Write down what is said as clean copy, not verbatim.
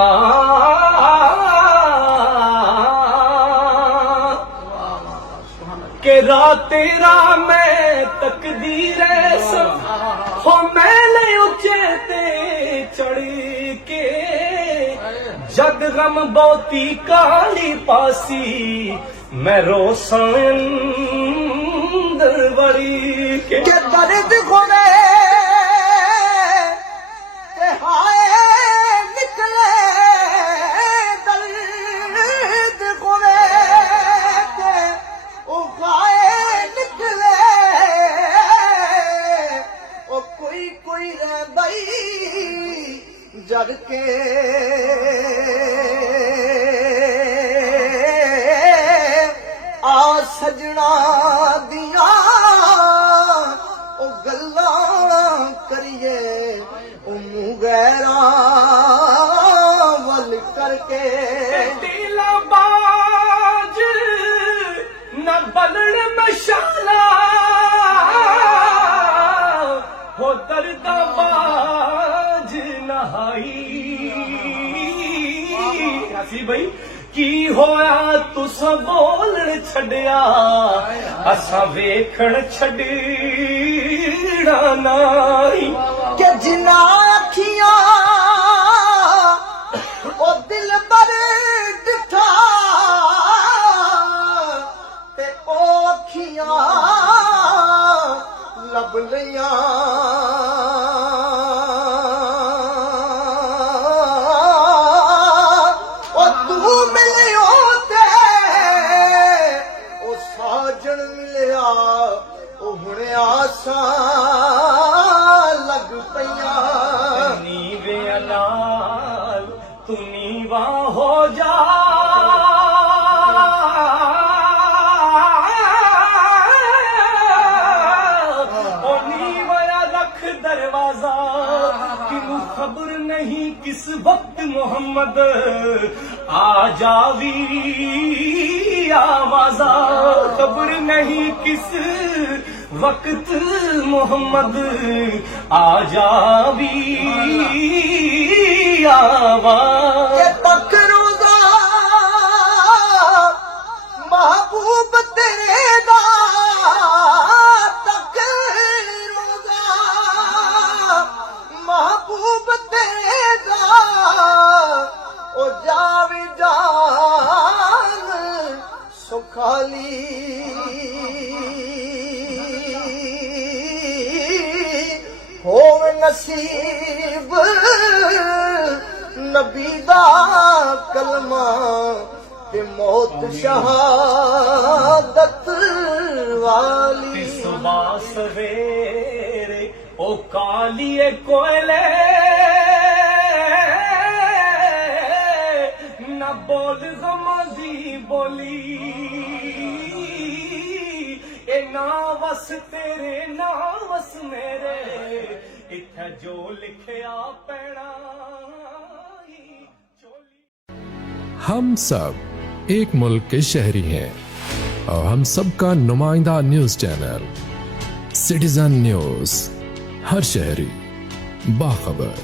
के रात तेरा मैं तकदीर हो मैंने उच्चे ते चढ़ के जग गम बहुती काली पासी मैं रोशन बड़ी के दर्द खुले हाय निकले दर्द खुले ओ गाए निकले ओ कोई कोई रही जग के आ सजना दिया ओ गल्ला करिए ओ मुँह गैरा वल करके दिलबाज न बलण मशाला हो दर्दाबाज नहाई सी भाई की होया तुस बोलण छड़िया असा वेखण छड़ना नाई के जिना अखियां ओ दिल बर दिठा ते ओ अखियां लब लिया ओ तू मिलियो ते ओ साजन मिलिया ओ हुणे आसा लग पईया नीवे लाल तू नीवा हो जा ओ नीवया रख दरवाजा किनू खबर नहीं किस वक्त मोहम्मद आ जावी आवाजा खबर नहीं किस वक्त मोहम्मद आ जावी आवाज के पकरूंगा महबूब तेरे दा तकरूंगा महबूब तेरे दा ओ जावे जान सुखाली हो नसीब नबी दा कलमा ते मौत शहादत वाली सुबह सवेरे ओ कालिए कोयले न बोल गम दी बोली ए ना वस तेरे ना वस मेरे इत्थे जो लिखया पैना हम सब एक मुल्क के शहरी हैं और हम सबका नुमाइंदा न्यूज चैनल सिटीजन न्यूज, हर शहरी बाखबर।